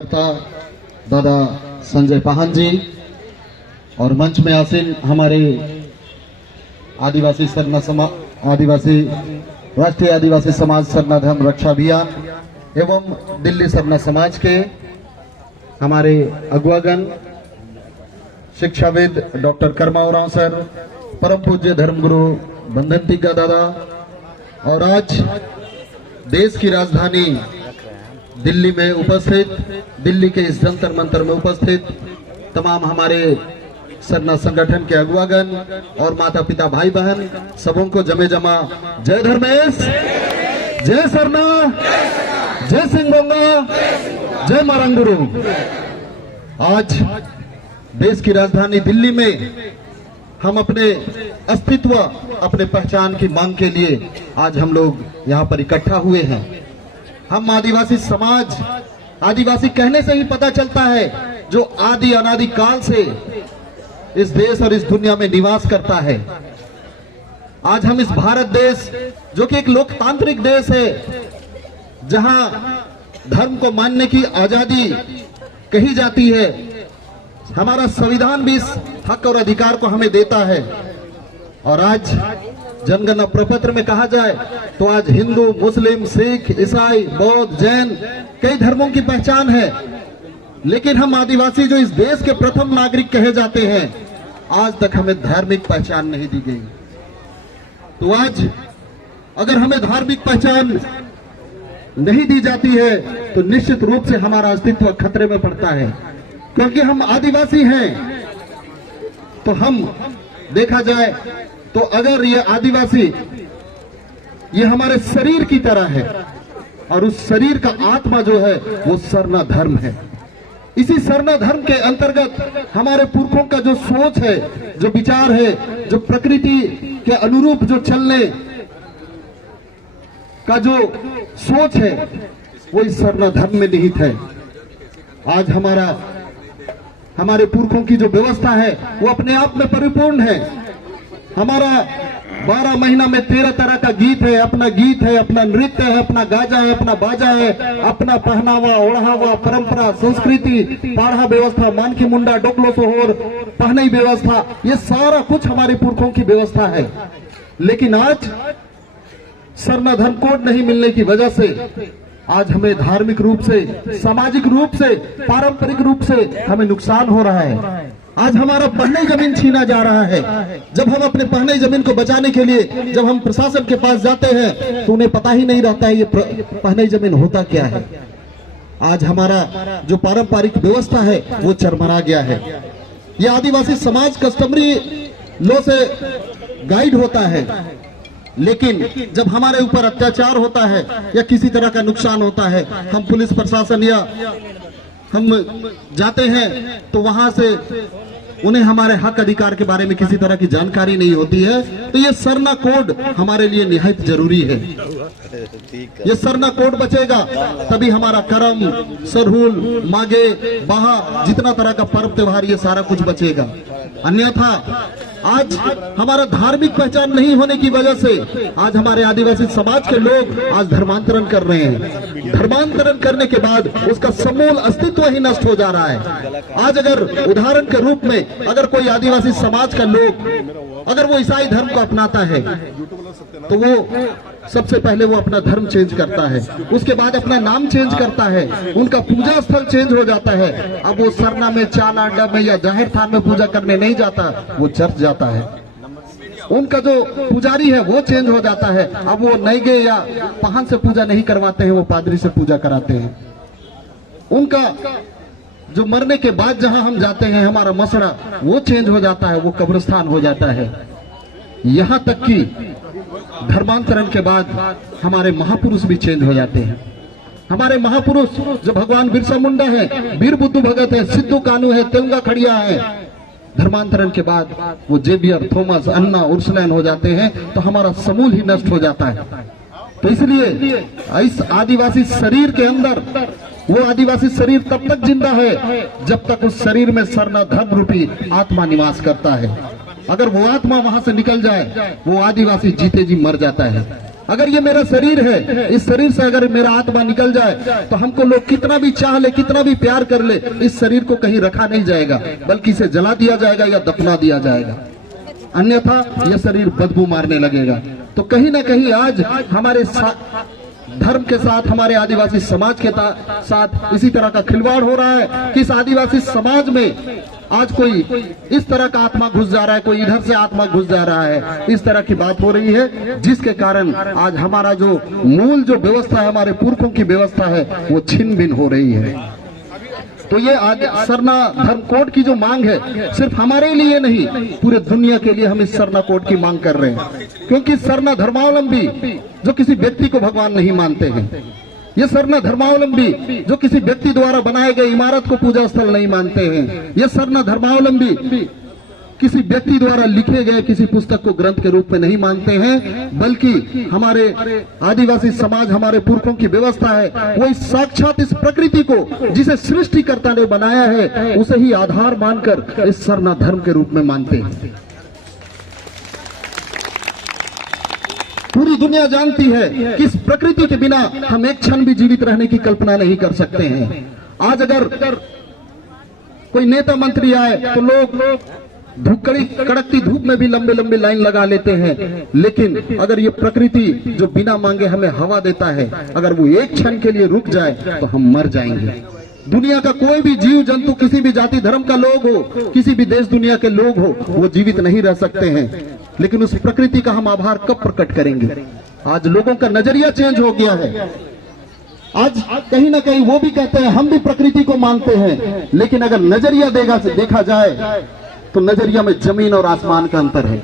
दादा संजय पाहन जी और मंच में आसीन हमारे राष्ट्रीय आदिवासी समाज सरना धर्म रक्षा अभियान एवं दिल्ली सरना समाज के हमारे अगुवागण शिक्षाविद डॉक्टर कर्मा उरांव सर, परम पूज्य धर्मगुरु बंधन टिग्गा दादा और आज देश की राजधानी दिल्ली में उपस्थित, दिल्ली के इस जंतर मंतर में उपस्थित तमाम हमारे सरना संगठन के अगुवागण और माता पिता भाई बहन सबों को जमे जमा जय धर्मेश, जय सरना, जय सिंगोंगा, जय मारंगुरु। आज देश की राजधानी दिल्ली में हम अपने अस्तित्व, अपने पहचान की मांग के लिए आज हम लोग यहाँ पर इकट्ठा हुए हैं। हम आदिवासी समाज, आदिवासी कहने से ही पता चलता है जो आदि अनादि काल से इस देश और इस दुनिया में निवास करता है। आज हम इस भारत देश जो कि एक लोकतांत्रिक देश है, जहां धर्म को मानने की आजादी कही जाती है, हमारा संविधान भी इस हक और अधिकार को हमें देता है। और आज जनगणना प्रपत्र में कहा जाए तो आज हिंदू, मुस्लिम, सिख, ईसाई, बौद्ध, जैन कई धर्मों की पहचान है, लेकिन हम आदिवासी जो इस देश के प्रथम नागरिक कहे जाते हैं, आज तक हमें धार्मिक पहचान नहीं दी गई। तो आज अगर हमें धार्मिक पहचान नहीं दी जाती है तो निश्चित रूप से हमारा अस्तित्व खतरे में पड़ता है, क्योंकि हम आदिवासी हैं। तो हम देखा जाए तो अगर ये आदिवासी ये हमारे शरीर की तरह है और उस शरीर का आत्मा जो है वो सरना धर्म है। इसी सरना धर्म के अंतर्गत हमारे पुरखों का जो सोच है, जो विचार है, जो प्रकृति के अनुरूप जो चलने का जो सोच है, वो इस सरना धर्म में निहित है। आज हमारे पुरखों की जो व्यवस्था है वो अपने आप में परिपूर्ण है। हमारा 12 महीना में 13 तरह का गीत है, अपना गीत है, अपना नृत्य है, अपना गाजा है, अपना बाजा है, अपना पहनावा, ओढ़ावा, परंपरा, संस्कृति, पाढ़ा व्यवस्था, मानकी मुंडा, डोकलो सोहोर, पहनाई व्यवस्था, ये सारा कुछ हमारे पुरखों की व्यवस्था है। लेकिन आज सरना धर्म कोड नहीं मिलने की वजह से आज हमें धार्मिक रूप से, सामाजिक रूप से, पारंपरिक रूप से हमें नुकसान हो रहा है। आज हमारा पहनाई जमीन छीना जा रहा है। जब हम अपने पहनाई जमीन को बचाने के लिए जब हम प्रशासन के पास जाते हैं तो उन्हें पता ही नहीं रहता है ये पहनाई जमीन होता क्या है। आज हमारा जो पारंपरिक व्यवस्था है वो चरमरा गया है। ये आदिवासी समाज कस्टमरी लॉ से गाइड होता है, लेकिन जब हमारे ऊपर अत्याचार होता है या किसी तरह का नुकसान होता है, हम पुलिस प्रशासन या हम जाते हैं तो वहां से उन्हें हमारे हक अधिकार के बारे में किसी तरह की जानकारी नहीं होती है। तो ये सरना कोड हमारे लिए निहायत जरूरी है। ये सरना कोड बचेगा तभी हमारा करम, सरहुल, मागे, बाहा, जितना तरह का पर्व त्योहार ये सारा कुछ बचेगा। अन्यथा आज हमारा धार्मिक पहचान नहीं होने की वजह से आज हमारे आदिवासी समाज के लोग आज धर्मांतरण कर रहे हैं। धर्मांतरण करने के बाद उसका समूल अस्तित्व ही नष्ट हो जा रहा है। आज अगर उदाहरण के रूप में अगर कोई आदिवासी समाज का लोग अगर वो ईसाई धर्म को अपनाता है तो वो सबसे पहले वो अपना धर्म चेंज करता है, उसके बाद अपना नाम चेंज करता है, उनका पूजा स्थल चेंज हो जाता है। अब वो सरना में, चाला अड्डा में या जाहिर थान में पूजा करने नहीं जाता, वो चर्च जाता है। उनका जो पुजारी है वो चेंज हो जाता है। अब वो नैगे या पाहन से पूजा नहीं करवाते हैं, वो पादरी से पूजा कराते हैं। उनका जो मरने के बाद जहां हम जाते हैं, हमारा मसड़ा वो चेंज हो जाता है, वो कब्रिस्तान हो जाता है। यहाँ तक कि धर्मांतरण के बाद हमारे महापुरुष भी चेंज हो जाते हैं। हमारे महापुरुष जो भगवान बिरसा मुंडा है, वीर बुद्धू भगत है, सिद्धू कानू है, तेलंगा खड़िया है, धर्मांतरण के बाद वो जेवियर, थॉमस, अन्ना, उर्सलैन हो जाते हैं। तो हमारा समूल ही नष्ट हो जाता है। तो इसलिए इस आदिवासी शरीर के अंदर वो आदिवासी शरीर तब तक जिंदा है जब तक उस शरीर में सरना धर्म रूपी आत्मा निवास करता है। अगर वो आत्मा वहां से निकल जाए, वो आदिवासी जीते जी मर जाता है। अगर ये मेरा शरीर है, इस शरीर से अगर मेरा आत्मा निकल जाए तो हमको लोग कितना भी चाह ले, कितना भी प्यार कर ले, इस शरीर को कहीं रखा नहीं जाएगा, बल्कि इसे जला दिया जाएगा या दफना दिया जाएगा, अन्यथा यह शरीर बदबू मारने लगेगा। तो कहीं ना कहीं आज हमारे धर्म के साथ, हमारे आदिवासी समाज के साथ इसी तरह का खिलवाड़ हो रहा है कि इस आदिवासी समाज में आज कोई इस तरह का आत्मा घुस जा रहा है, कोई इधर से आत्मा घुस जा रहा है, इस तरह की बात हो रही है, जिसके कारण आज हमारा जो मूल जो व्यवस्था है, हमारे पुरखों की व्यवस्था है, वो छिन भिन हो रही है। तो ये आज सरना धर्म कोड की जो मांग है, सिर्फ हमारे लिए नहीं, पूरे दुनिया के लिए हम इस सरना कोड की मांग कर रहे हैं, क्योंकि सरना धर्मावलंबी जो किसी व्यक्ति को भगवान नहीं मानते हैं, ये सरना धर्मावलंबी जो किसी व्यक्ति द्वारा बनाए गए इमारत को पूजा स्थल नहीं मानते हैं, ये सरना धर्मावलंबी किसी व्यक्ति द्वारा लिखे गए किसी पुस्तक को ग्रंथ के रूप में नहीं मानते हैं, बल्कि हमारे आदिवासी समाज, हमारे पुरखों की व्यवस्था है, वो इस साक्षात इस प्रकृति को जिसे सृष्टिकर्ता ने बनाया है, उसे ही आधार मानकर इस सरना धर्म के रूप में मानते हैं। पूरी दुनिया जानती है कि इस प्रकृति के बिना हम एक क्षण भी जीवित रहने की कल्पना नहीं कर सकते हैं। आज अगर कोई नेता मंत्री आए तो लोग कड़कती धूप में भी लंबे लंबे लाइन लगा लेते हैं, लेकिन अगर ये प्रकृति जो बिना मांगे हमें हवा देता है, अगर वो एक क्षण के लिए रुक जाए तो हम मर जाएंगे। दुनिया का कोई भी जीव जंतु, किसी भी जाति धर्म का लोग हो, किसी भी देश दुनिया के लोग हो, वो जीवित नहीं रह सकते हैं, लेकिन उस प्रकृति का हम आभार कब प्रकट करेंगे? आज लोगों का नजरिया चेंज हो गया है। आज कहीं ना कहीं वो भी कहते हैं हम भी प्रकृति को मानते हैं, लेकिन अगर नजरिया देखा जाए तो नजरिया में जमीन और आसमान का अंतर है।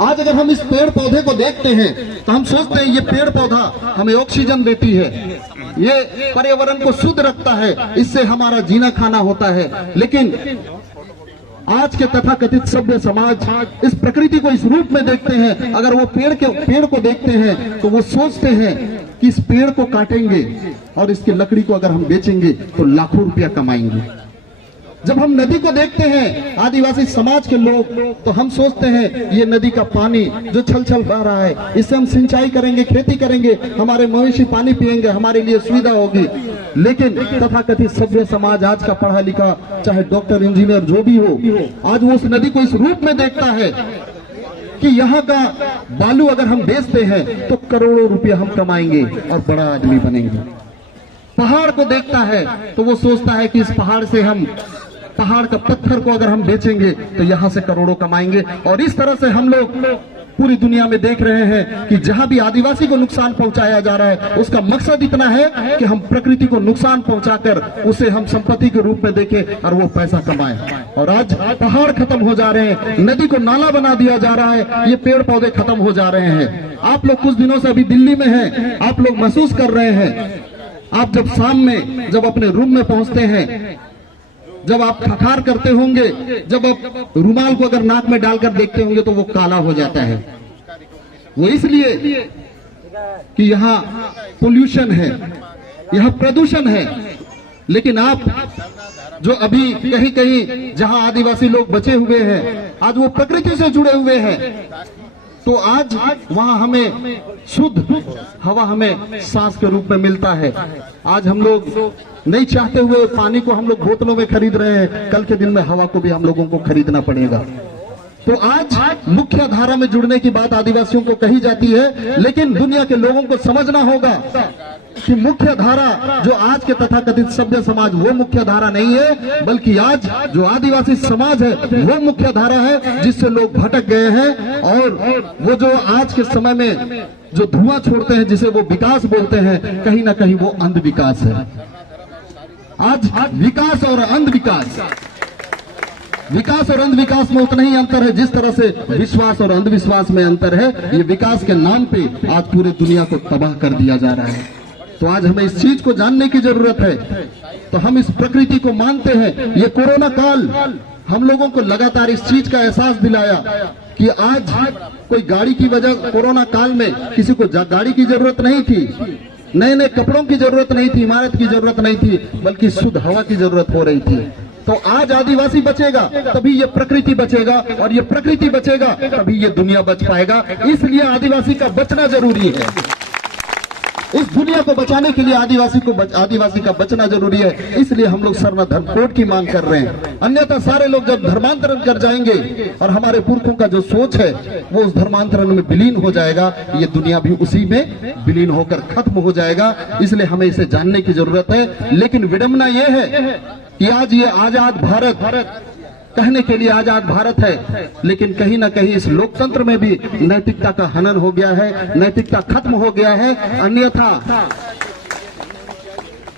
आज अगर हम इस पेड़ पौधे को देखते हैं तो हम सोचते हैं ये पेड़ पौधा हमें ऑक्सीजन देती है, ये पर्यावरण को शुद्ध रखता है, इससे हमारा जीना खाना होता है, लेकिन आज के तथाकथित सभ्य समाज इस प्रकृति को इस रूप में देखते हैं। अगर वो पेड़ को देखते हैं तो वो सोचते हैं कि इस पेड़ को काटेंगे और इसकी लकड़ी को अगर हम बेचेंगे तो लाखों रुपया कमाएंगे। जब हम नदी को देखते हैं आदिवासी समाज के लोग, तो हम सोचते हैं ये नदी का पानी जो छल छल बह रहा है, इससे हम सिंचाई करेंगे, खेती करेंगे, हमारे मवेशी पानी पिएंगे, हमारे लिए सुविधा होगी। लेकिन तथाकथित सभ्य समाज आज का पढ़ा लिखा, चाहे डॉक्टर इंजीनियर जो भी हो, आज वो उस नदी को इस रूप में देखता है कि यहाँ का बालू अगर हम बेचते हैं तो करोड़ों रुपया हम कमाएंगे और बड़ा आदमी बनेंगे। पहाड़ को देखता है तो वो सोचता है कि इस पहाड़ का पत्थर को अगर हम बेचेंगे तो यहाँ से करोड़ों कमाएंगे। और इस तरह से हम लोग पूरी दुनिया में देख रहे हैं कि जहां भी आदिवासी को नुकसान पहुंचाया जा रहा है, उसका मकसद इतना है कि हम प्रकृति को नुकसान पहुंचाकर उसे हम संपत्ति के रूप में देखें और वो पैसा कमाएं। और आज पहाड़ खत्म हो जा रहे हैं, नदी को नाला बना दिया जा रहा है, ये पेड़ पौधे खत्म हो जा रहे हैं। आप लोग कुछ दिनों से अभी दिल्ली में हैं, आप लोग महसूस कर रहे हैं। आप जब शाम में जब अपने रूम में पहुंचते हैं, जब आप खखार करते होंगे, जब आप रुमाल को अगर नाक में डालकर देखते होंगे तो वो काला हो जाता है। वो इसलिए कि यहाँ पोल्यूशन है, यहाँ प्रदूषण है। लेकिन आप जो अभी कहीं कहीं जहाँ आदिवासी लोग बचे हुए हैं, आज वो प्रकृति से जुड़े हुए हैं, तो आज वहाँ हमें शुद्ध हवा हमें सांस के रूप में मिलता है। आज हम लोग नहीं चाहते हुए पानी को हम लोग बोतलों में खरीद रहे हैं, कल के दिन में हवा को भी हम लोगों को खरीदना पड़ेगा। तो आज मुख्य धारा में जुड़ने की बात आदिवासियों को कही जाती है, लेकिन दुनिया के लोगों को समझना होगा कि मुख्य धारा जो आज के तथाकथित सभ्य समाज, वो मुख्य धारा नहीं है, बल्कि आज जो आदिवासी समाज है वो मुख्य धारा है, जिससे लोग भटक गए हैं। और वो जो आज के समय में जो धुआं छोड़ते हैं, जिसे वो विकास बोलते हैं, कहीं ना कहीं वो अंधविकास है। आज विकास और अंधविकास, विकास और अंधविकास में उतना ही अंतर है जिस तरह से विश्वास और अंधविश्वास में अंतर है। ये विकास के नाम पे आज पूरी दुनिया को तबाह कर दिया जा रहा है। तो आज हमें इस चीज को जानने की जरूरत है। तो हम इस प्रकृति को मानते हैं। ये कोरोना काल हम लोगों को लगातार इस चीज का एहसास दिलाया कि आज कोई गाड़ी की वजह, कोरोना काल में किसी को गाड़ी की जरूरत नहीं थी, नए नए कपड़ों की जरूरत नहीं थी, इमारत की जरूरत नहीं थी, बल्कि शुद्ध हवा की जरूरत हो रही थी। तो आज आदिवासी बचेगा तभी ये प्रकृति बचेगा, और ये प्रकृति बचेगा तभी ये दुनिया बच पाएगा। इसलिए आदिवासी का बचना जरूरी है। इस दुनिया को बचाने के लिए आदिवासी का बचना जरूरी है। इसलिए हम लोग सरना धर्म कोड की मांग कर रहे हैं। अन्यथा सारे लोग जब धर्मांतरण कर जाएंगे और हमारे पुरखों का जो सोच है वो उस धर्मांतरण में विलीन हो जाएगा, ये दुनिया भी उसी में विलीन होकर खत्म हो जाएगा। इसलिए हमें इसे जानने की जरूरत है। लेकिन विडंबना ये है कि आज ये आजाद भारत कहने के लिए आजाद भारत है, लेकिन कहीं ना कहीं इस लोकतंत्र में भी नैतिकता का हनन हो गया है, नैतिकता खत्म हो गया है।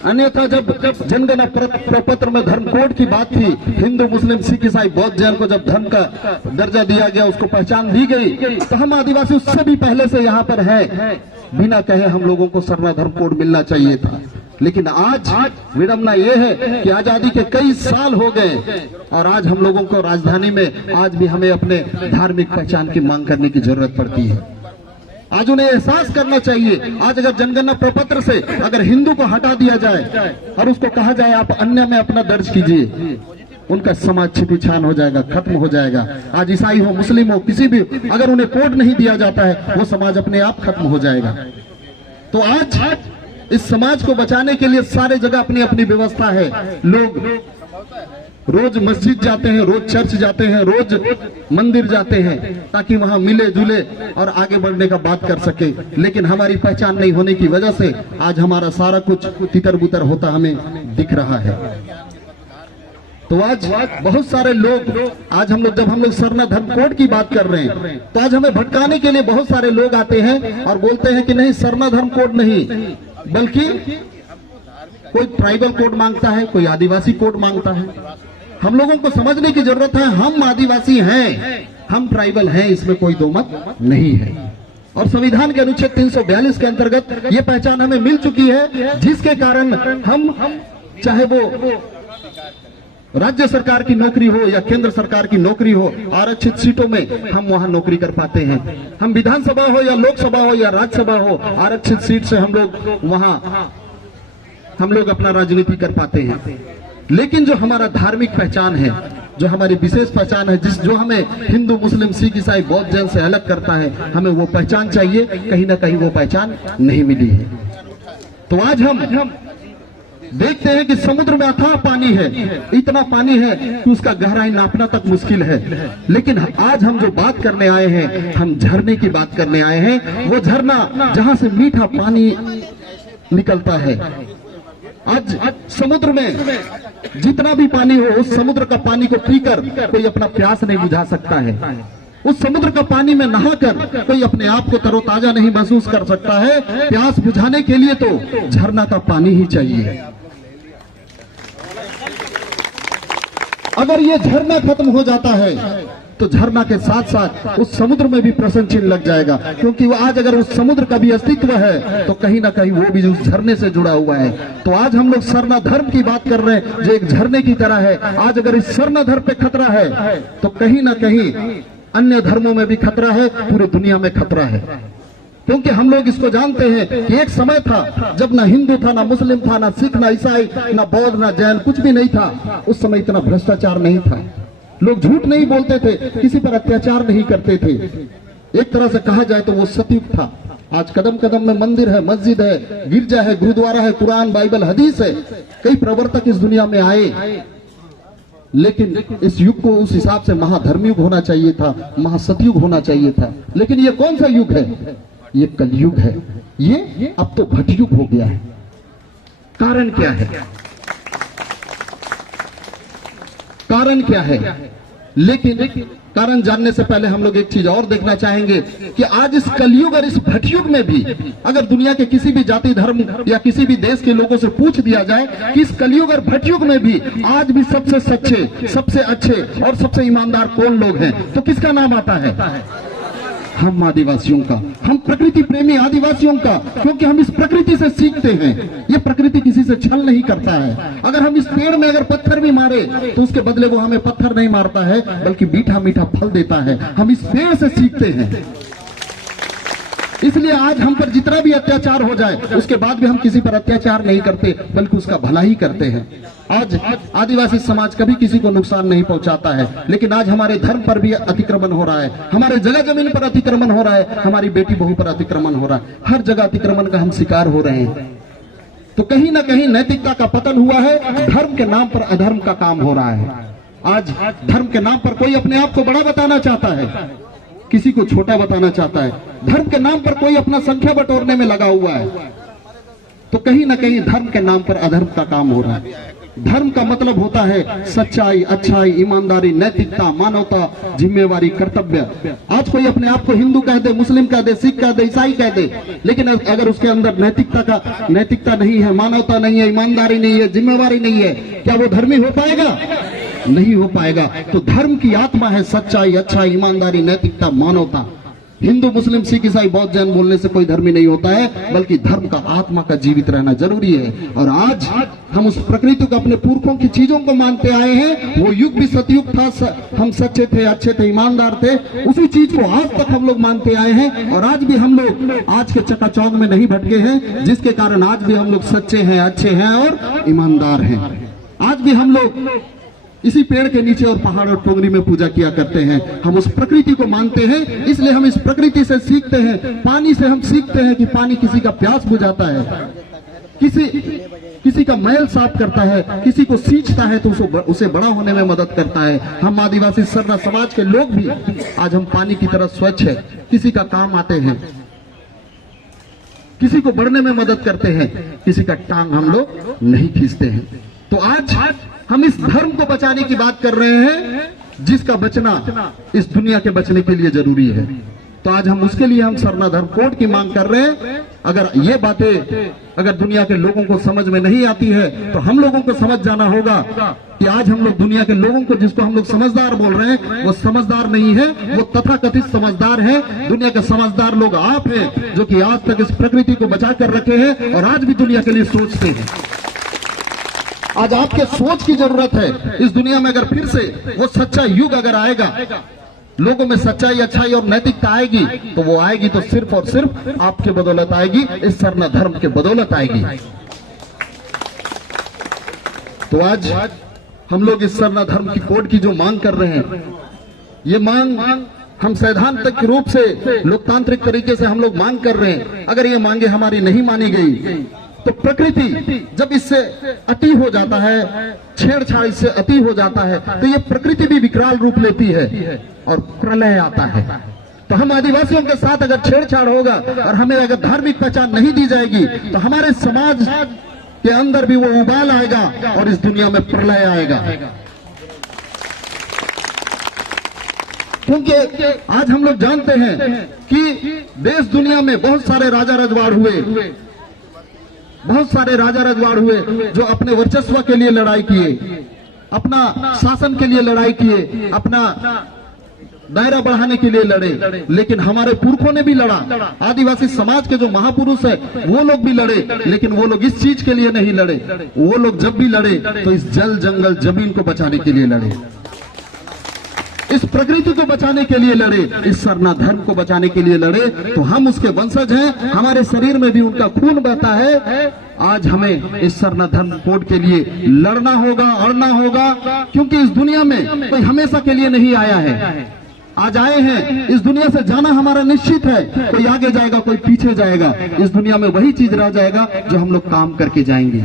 अन्यथा जब जनगणना प्रपत्र में धर्म कोड की बात थी, हिंदू मुस्लिम सिख ईसाई बौद्ध जैन को जब धर्म का दर्जा दिया गया, उसको पहचान दी गई, तो हम आदिवासी उससे भी पहले से यहाँ पर है। बिना कहे हम लोगों को सरना धर्म कोड मिलना चाहिए था। लेकिन आज विडंबना यह है कि आजादी के कई साल हो गए और आज हम लोगों को राजधानी में आज भी हमें अपने धार्मिक पहचान की मांग करने की जरूरत पड़ती है। आज उन्हें एहसास करना चाहिए। आज अगर जनगणना प्रपत्र से अगर हिंदू को हटा दिया जाए और उसको कहा जाए आप अन्य में अपना दर्ज कीजिए, उनका समाज छिपीछान हो जाएगा, खत्म हो जाएगा। आज ईसाई हो मुस्लिम हो किसी भी, अगर उन्हें कोड नहीं दिया जाता है वो समाज अपने आप खत्म हो जाएगा। तो आज इस समाज को बचाने के लिए सारे जगह अपनी अपनी व्यवस्था है। लोग रोज मस्जिद जाते हैं, रोज चर्च जाते हैं, रोज मंदिर जाते हैं ताकि वहां मिले जुले और आगे बढ़ने का बात कर सके। लेकिन हमारी पहचान नहीं होने की वजह से आज हमारा सारा कुछ तितर बुतर होता हमें दिख रहा है। तो आज बहुत सारे लोग, आज जब हम लोग सरना धर्म कोड की बात कर रहे हैं, तो आज हमें भटकाने के लिए बहुत सारे लोग आते हैं और बोलते हैं कि नहीं सरना धर्म कोड नहीं, बल्कि कोई ट्राइबल कोड मांगता है, कोई आदिवासी कोड मांगता है। हम लोगों को समझने की जरूरत है, हम आदिवासी हैं, हम ट्राइबल हैं, इसमें कोई दो मत नहीं है। और संविधान के अनुच्छेद 342 के अंतर्गत ये पहचान हमें मिल चुकी है, जिसके कारण हम चाहे वो राज्य सरकार की नौकरी हो या केंद्र सरकार की नौकरी हो, आरक्षित सीटों में हम वहां नौकरी कर पाते हैं। हम विधानसभा हो या लोकसभा हो या राज्यसभा हो, आरक्षित सीट से हम लोग अपना राजनीति कर पाते हैं। लेकिन जो हमारा धार्मिक पहचान है, जो हमारी विशेष पहचान है, जो हमें हिंदू मुस्लिम सिख ईसाई बौद्ध जैन से अलग करता है, हमें वो पहचान चाहिए। कहीं ना कहीं वो पहचान नहीं मिली है। तो आज हम देखते हैं कि समुद्र में अथाह पानी है, इतना पानी है कि उसका गहराई नापना तक मुश्किल है। लेकिन आज हम जो बात करने आए हैं, हम झरने की बात करने आए हैं। वो झरना जहां से मीठा पानी निकलता है। आज समुद्र में जितना भी पानी हो, उस समुद्र का पानी को पीकर कोई अपना प्यास नहीं बुझा सकता है। उस समुद्र का पानी में नहाकर कोई अपने आप को तरोताजा नहीं महसूस कर सकता है। प्यास बुझाने के लिए तो झरना का पानी ही चाहिए। अगर ये झरना खत्म हो जाता है तो झरना के साथ साथ उस समुद्र में भी प्रश्न चिन्ह लग जाएगा, क्योंकि वो आज अगर उस समुद्र का भी अस्तित्व है तो कहीं ना कहीं वो भी उस झरने से जुड़ा हुआ है। तो आज हम लोग सरना धर्म की बात कर रहे हैं, जो एक झरने की तरह है। आज अगर इस सरना धर्म पे खतरा है तो कहीं ना कहीं अन्य धर्मों में भी खतरा है, पूरी दुनिया में खतरा है। क्योंकि हम लोग इसको जानते हैं कि एक समय था जब ना हिंदू था, ना मुस्लिम था, ना सिख, ना ईसाई, ना बौद्ध, ना जैन, कुछ भी नहीं था। उस समय इतना भ्रष्टाचार नहीं था, लोग झूठ नहीं बोलते थे, किसी पर अत्याचार नहीं करते थे। एक तरह से कहा जाए तो वो सतयुग था। आज कदम कदम में मंदिर है, मस्जिद है, गिरजा है, गुरुद्वारा है, कुरान, बाइबल, हदीस है। कई प्रवर्तक इस दुनिया में आए, लेकिन इस युग को उस हिसाब से महाधर्मयुग होना चाहिए था, महासतयुग होना चाहिए था। लेकिन ये कौन सा युग है? ये कलयुग है। ये अब तो भटयुग हो गया है। कारण क्या है? कारण क्या है? लेकिन कारण जानने से पहले हम लोग एक चीज और देखना चाहेंगे कि आज इस कलयुग और इस भटयुग में भी अगर दुनिया के किसी भी जाति धर्म या किसी भी देश के लोगों से पूछ दिया जाए कि इस कलयुग और भटयुग में भी आज भी सबसे सच्चे, सबसे अच्छे और सबसे ईमानदार कौन लोग हैं, तो किसका नाम आता है? हम आदिवासियों का, हम प्रकृति प्रेमी आदिवासियों का। क्योंकि हम इस प्रकृति से सीखते हैं। ये प्रकृति किसी से छल नहीं करता है। अगर हम इस पेड़ में अगर पत्थर भी मारे तो उसके बदले वो हमें पत्थर नहीं मारता है, बल्कि मीठा मीठा फल देता है। हम इस पेड़ से सीखते हैं। इसलिए आज हम पर जितना भी अत्याचार हो जाए उसके बाद भी हम किसी पर अत्याचार नहीं करते, बल्कि उसका भला ही करते हैं। आज आदिवासी समाज कभी किसी को नुकसान नहीं पहुंचाता है, लेकिन आज हमारे धर्म पर भी अतिक्रमण हो रहा है, हमारे जगह जमीन पर अतिक्रमण हो रहा है, हमारी बेटी बहू पर अतिक्रमण हो रहा है, हर जगह अतिक्रमण का हम शिकार हो रहे हैं। तो कहीं ना कहीं नैतिकता का पतन हुआ है, धर्म के नाम पर अधर्म का काम हो रहा है। आज धर्म के नाम पर कोई अपने आप को बड़ा बताना चाहता है, किसी को छोटा बताना चाहता है, धर्म के नाम पर कोई अपना संख्या बटोरने में लगा हुआ है। तो कहीं ना कहीं धर्म के नाम पर अधर्म का काम हो रहा है। धर्म का मतलब होता है सच्चाई, अच्छाई, ईमानदारी, नैतिकता, मानवता, जिम्मेवारी, कर्तव्य। आज कोई अपने आप को हिंदू कह दे, मुस्लिम कह दे, सिख कह दे, ईसाई कह दे, लेकिन अगर उसके अंदर नैतिकता नहीं है, मानवता नहीं है, ईमानदारी नहीं है, जिम्मेवारी नहीं है, क्या वो धर्मी हो पाएगा? नहीं हो पाएगा। तो धर्म की आत्मा है सच्चाई, अच्छाई, ईमानदारी, नैतिकता, मानवता। हिंदू, मुस्लिम, सिख, ईसाई, बौद्ध, जैन बोलने से कोई धर्मी नहीं होता है, बल्कि धर्म का आत्मा का जीवित रहना जरूरी है। और आज हम उस प्रकृति को, अपने पुरखों की चीजों को मानते आए हैं। वो युग भी सतयुग था, हम सच्चे थे, अच्छे थे, ईमानदार थे, उसी चीज को आज तक हम लोग मानते आए हैं। और आज भी हम लोग आज के चकाचौंध में नहीं भटके हैं, जिसके कारण आज भी हम लोग सच्चे हैं, अच्छे हैं और ईमानदार हैं। आज भी हम लोग इसी पेड़ के नीचे और पहाड़ और टोंगरी में पूजा किया करते हैं। हम उस प्रकृति को मानते हैं, इसलिए हम इस प्रकृति से सीखते हैं। पानी से हम सीखते हैं कि पानी किसी का प्यास बुझाता है, किसी का मैल साफ करता है, किसी को सींचता है तो उसे बड़ा होने में मदद करता है। हम आदिवासी सर्रा समाज के लोग भी आज हम पानी की तरह स्वच्छ है, किसी का काम आते हैं, किसी को बढ़ने में मदद करते हैं, किसी का टांग हम लोग नहीं खींचते हैं। तो आज हम इस धर्म को बचाने की बात कर रहे हैं, जिसका बचना इस दुनिया के बचने के लिए जरूरी है। तो आज हम उसके लिए हम सरना धर्म कोड की मांग कर रहे हैं। अगर ये बातें अगर दुनिया के लोगों को समझ में नहीं आती है, तो हम लोगों को समझ जाना होगा कि आज हम लोग दुनिया के लोगों को, जिसको हम लोग समझदार बोल रहे हैं, वो समझदार नहीं है, वो तथाकथित समझदार है। दुनिया के समझदार लोग आप हैं, जो कि आज तक इस प्रकृति को बचा कर रखे हैं और आज भी दुनिया के लिए सोचते हैं। आज आपके सोच की जरूरत है। इस दुनिया में अगर फिर से वो सच्चा युग अगर आएगा, लोगों में सच्चाई, अच्छाई और नैतिकता आएगी, तो वो आएगी तो सिर्फ और सिर्फ आपके बदौलत आएगी, इस सरना धर्म के बदौलत आएगी। तो आज हम लोग इस सरना धर्म की कोड की जो मांग कर रहे हैं, ये मांग हम सैद्धांतिक रूप से, लोकतांत्रिक तरीके से हम लोग मांग कर रहे हैं। अगर ये मांगे हमारी नहीं मानी गई, तो प्रकृति जब इससे अति हो जाता है, छेड़छाड़ इससे अति हो जाता है, तो ये प्रकृति भी विकराल रूप लेती है और प्रलय आता है। तो हम आदिवासियों के साथ अगर छेड़छाड़ होगा और हमें अगर धार्मिक पहचान नहीं दी जाएगी, तो हमारे समाज के अंदर भी वो उबाल आएगा और इस दुनिया में प्रलय आएगा। क्योंकि आज हम लोग जानते हैं कि देश दुनिया में बहुत सारे राजा रजवाड़ हुए, बहुत सारे राजा रजवाड़ हुए जो अपने वर्चस्व के लिए लड़ाई किए, अपना शासन के लिए लड़ाई किए, अपना दायरा बढ़ाने के लिए लड़े। लेकिन हमारे पुरखों ने भी लड़ा, आदिवासी समाज के जो महापुरुष है वो लोग भी लड़े, लेकिन वो लोग इस चीज के लिए नहीं लड़े। वो लोग जब भी लड़े तो इस जल, जंगल, जमीन को बचाने के लिए लड़े, इस प्रकृति को बचाने के लिए लड़े, इस सरना धर्म को बचाने के लिए लड़े। तो हम उसके वंशज हैं, हमारे शरीर में भी उनका खून बहता है। आज हमें इस सरना धर्म कोड के लिए लड़ना होगा, अड़ना होगा, क्योंकि इस दुनिया में कोई हमेशा के लिए नहीं आया है। आज आए हैं, इस दुनिया से जाना हमारा निश्चित है। कोई आगे जाएगा, कोई पीछे जाएगा, इस दुनिया में वही चीज रह जाएगा जो हम लोग काम करके जाएंगे।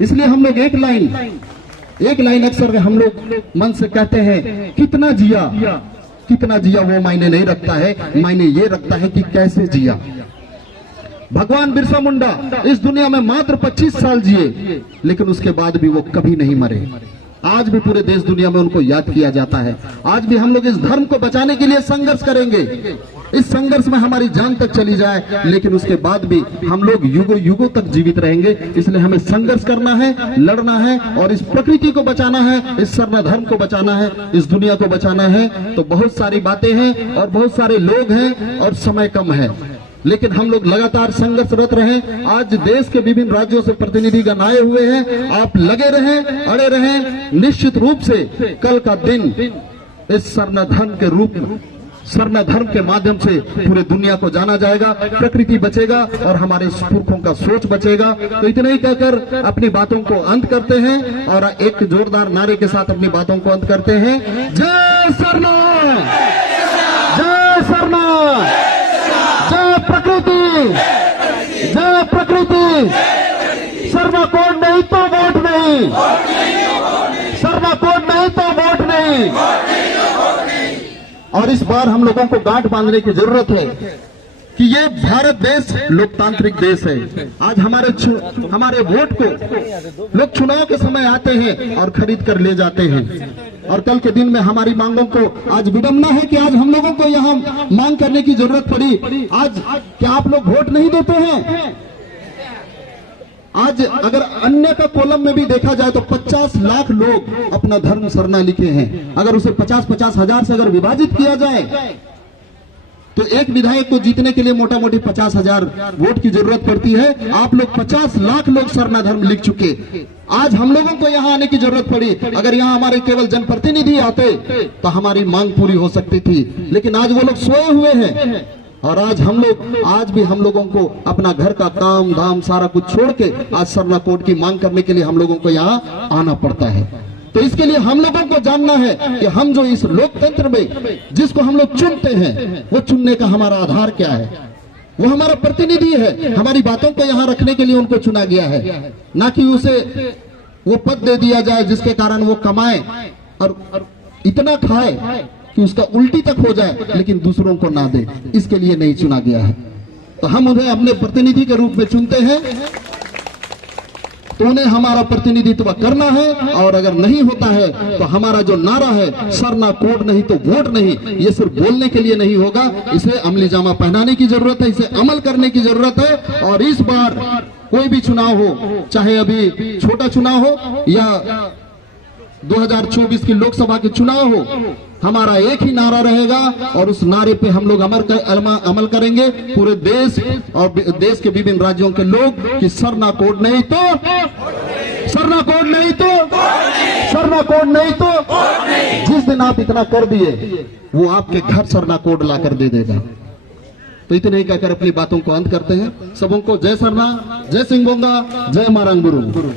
इसलिए हम लोग एक लाइन अक्सर हम लोग मन से कहते हैं, कितना जिया वो मायने नहीं रखता है, मायने ये रखता है कि कैसे जिया। भगवान बिरसा मुंडा इस दुनिया में मात्र 25 साल जिए, लेकिन उसके बाद भी वो कभी नहीं मरे। आज भी पूरे देश दुनिया में उनको याद किया जाता है। आज भी हम लोग इस धर्म को बचाने के लिए संघर्ष करेंगे, इस संघर्ष में हमारी जान तक चली जाए, लेकिन उसके बाद भी हम लोग युगों युगों तक जीवित रहेंगे। इसलिए हमें संघर्ष करना है, लड़ना है और इस प्रकृति को बचाना है, इस सरना धर्म को बचाना है, इस दुनिया को बचाना है। तो बहुत सारी बातें हैं और बहुत सारे लोग हैं और समय कम है, लेकिन हम लोग लगातार संघर्षरत रहें। आज देश के विभिन्न राज्यों से प्रतिनिधिगण आए हुए हैं, आप लगे रहें, अड़े रहें। निश्चित रूप से कल का दिन इस सरना धर्म के रूप में सरना धर्म के माध्यम से पूरे दुनिया को जाना जाएगा, प्रकृति बचेगा और हमारे पुरखों का सोच बचेगा। तो इतना ही कहकर अपनी बातों को अंत करते हैं और एक जोरदार नारे के साथ अपनी बातों को अंत करते हैं। जय सरना, जय सरना, जय प्रकृति, जय प्रकृति। सरना कोड नहीं तो वोट नहीं, सरना कोड नहीं तो वोट नहीं। और इस बार हम लोगों को गांठ बांधने की जरूरत है कि ये भारत देश लोकतांत्रिक देश है। आज हमारे वोट को लोग चुनाव के समय आते हैं और खरीद कर ले जाते हैं, और कल के दिन में हमारी मांगों को आज विडंबना है कि आज हम लोगों को यहाँ मांग करने की जरूरत पड़ी। आज क्या आप लोग वोट नहीं देते हैं? आज अगर अन्य का कॉलम में भी देखा जाए तो 50 लाख लोग अपना धर्म सरना लिखे हैं। अगर उसे 50-50 हजार से अगर विभाजित किया जाए तो एक विधायक को जीतने के लिए मोटा मोटी 50,000 वोट की जरूरत पड़ती है। आप लोग 50 लाख लोग सरना धर्म लिख चुके। आज हम लोगों को यहाँ आने की जरूरत पड़ी। अगर यहाँ हमारे केवल जनप्रतिनिधि आते तो हमारी मांग पूरी हो सकती थी, लेकिन आज वो लोग सोए हुए हैं। और आज भी हम लोगों को अपना घर का काम धाम सारा कुछ छोड़ के आज सरना कोड की मांग करने के लिए हम लोगों को यहाँ आना पड़ता है। तो इसके लिए हम लोगों को जानना है कि हम जो इस लोकतंत्र में जिसको हम लोग चुनते हैं वो चुनने का हमारा आधार क्या है। वो हमारा प्रतिनिधि है, हमारी बातों को यहाँ रखने के लिए उनको चुना गया है, ना कि उसे वो पद दे दिया जाए जिसके कारण वो कमाए और इतना खाए कि उसका उल्टी तक हो जाए लेकिन दूसरों को ना दे। इसके लिए नहीं चुना गया है। तो हम उन्हें अपने प्रतिनिधि के रूप में चुनते हैं, तो उन्हें हमारा प्रतिनिधित्व करना है। और अगर नहीं होता है तो हमारा जो नारा है सरना कोड नहीं तो वोट नहीं, ये सिर्फ बोलने के लिए नहीं होगा, इसे अमली जामा पहनाने की जरूरत है, इसे अमल करने की जरूरत है। और इस बार कोई भी चुनाव हो, चाहे अभी छोटा चुनाव हो या 2024 की लोकसभा के चुनाव हो, हमारा एक ही नारा रहेगा और उस नारे पे हम लोग अमल करेंगे पूरे देश और देश के विभिन्न राज्यों के लोग कि सरना कोड नहीं तो, सरना कोड नहीं तो, सरना कोड नहीं तो। जिस दिन आप इतना कर दिए वो आपके घर सरना कोड ला कर दे देगा। तो इतने ही कहकर अपनी बातों को अंत करते हैं। सबों को जय सरना, जय सिंह बोंगा, जय मारंग गुरु।